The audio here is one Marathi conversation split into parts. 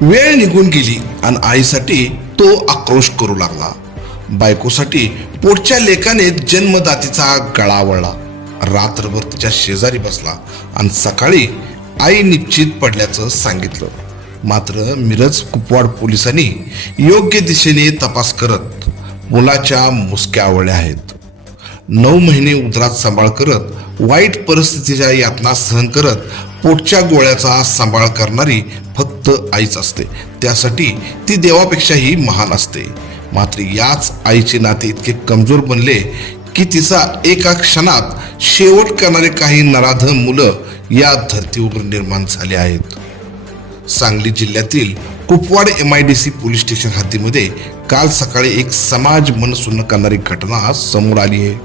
वेळ निघून गेली आणि आईसाठी तो आक्रोश करू लागला. बायकोसाठी पोटच्या लेकाने जन्मदातीचा गळा वळला. रात्रभर तिच्या शेजारी बसला आणि सकाळी आई निश्चित पडल्याचं सांगितलं. मात्र मिरज कुपवाड पोलिसांनी योग्य दिशेने तपास करत मुलाच्या मुसक्या आवळल्या आहेत. 9 महिने उदरात सांभाळ करत, वाईट परिस्थितीच्या यातना सहन करत पोटच्या गोळ्याचा सांभाळ करणारी फक्त आईच असते. त्यासाठी ती देवापेक्षाही महान असते. मात्र याच आईचे नाते इतके कमजोर बनले की तिचा एका क्षणात शेवट करणारे काही नराधम मुलं या धर्तीवर निर्माण झाले आहेत. सांगली जिल्ह्यातील कुपवाड MIDC पोलीस स्टेशन हद्दीमध्ये काल सकाळी एक समाज मनसुन्न करणारी घटना समोर आली आहे.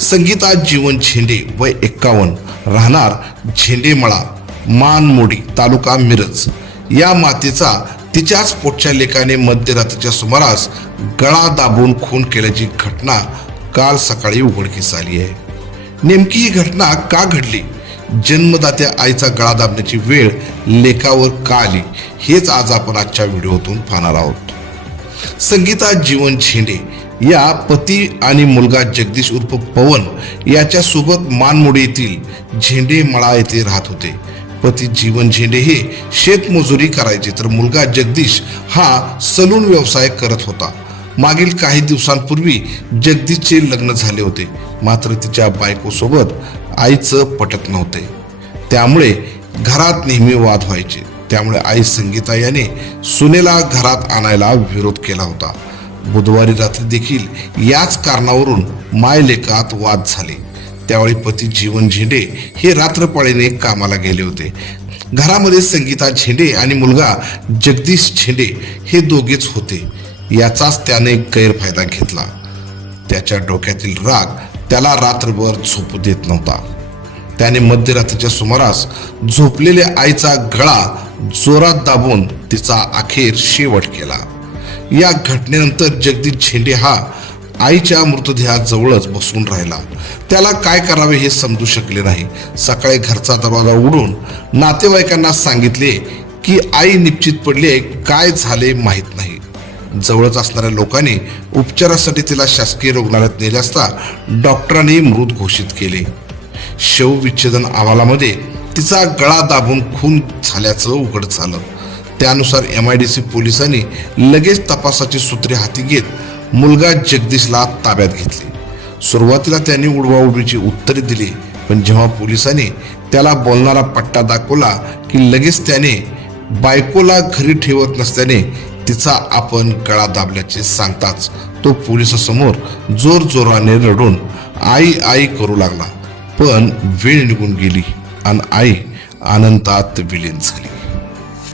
संगीता जीवन झेंडे वय 51, राहणार झेंडेमळा, मानमोडी, तालुका मिरज या मातेचा तिच्याच पोटच्या लेकाने मध्यरात्रीच्या सुमारास गळा दाबून खून केल्याची घटना काल सकाळी उघडकीस आली आहे. नेमकी ही घटना का घडली, जन्मदात्या आईचा गळा दाबण्याची वेळ लेकावर का आली, हेच आज आपण आजच्या व्हिडिओतून पाहणार आहोत. संगीता जीवन झेंडे या पती आणि मुलगा जगदीश उर्फ पवन याच्यासोबत मानमोडी येथील झेंडेमळा येथे राहत होते. पती जीवन झेंडे हे शेतमजुरी करायचे, तर मुलगा जगदीश हा सलून व्यवसाय करत होता. मागील काही दिवसांपूर्वी जगदीशचे लग्न झाले होते. मात्र तिच्या बायकोसोबत आईचं पटत नव्हते. त्यामुळे घरात नेहमी वाद व्हायचे. त्यामुळे आई संगीता याने सुनेला घरात आणायला विरोध केला होता. बुधवारी रात्री देखील याच कारणावरून मायलेकात वाद झाले. त्यावेळी पती जीवन झेंडे हे रात्रपाळीने कामाला गेले होते. घरामध्ये संगीता झेंडे आणि मुलगा जगदीश झेंडे हे दोघेच होते. याचाच त्याने गैरफायदा घेतला. त्याच्या डोक्यातील राग त्याला रात्रभर झोपू देत नव्हता. त्याने मध्यरात्रीच्या सुमारास झोपलेल्या आईचा गळा जोरात दाबून तिचा अखेर शेवट केला. या घटनेनंतर जगदीश झेंडे हा आईच्या मृतदेहाजवळच बसून राहिला. त्याला काय करावे हे समजू शकले नाही. सकाळी घरचा दरवाजा उघडून नातेवाईकांना सांगितले की आई निश्चित पडली, काय झाले माहीत नाही. जवळच असणाऱ्या लोकांनी उपचारासाठी तिला शासकीय रुग्णालयात नेले असता डॉक्टरांनी मृत घोषित केले. शवविच्छेदन अहवालामध्ये तिचा गळा दाबून खून झाल्याचं उघड झालं. त्यानुसार MIDC पोलिसांनी लगेच तपासाची सूत्रे हाती घेत मुलगा जगदीशला ताब्यात घेतले. सुरुवातीला त्यांनी उडवाउडवीची उत्तरे दिली, पण जेव्हा पोलिसांनी त्याला बोलणारा पट्टा दाखवला की लगेच त्याने बायकोला घरी ठेवत नसल्याने तिचा आपण गळा दाबल्याचे सांगताच तो पोलिसांसमोर जोरजोराने रडून आई आई करू लागला. पण वेळ निघून गेली आणि आई अनंतात विलीन झाली.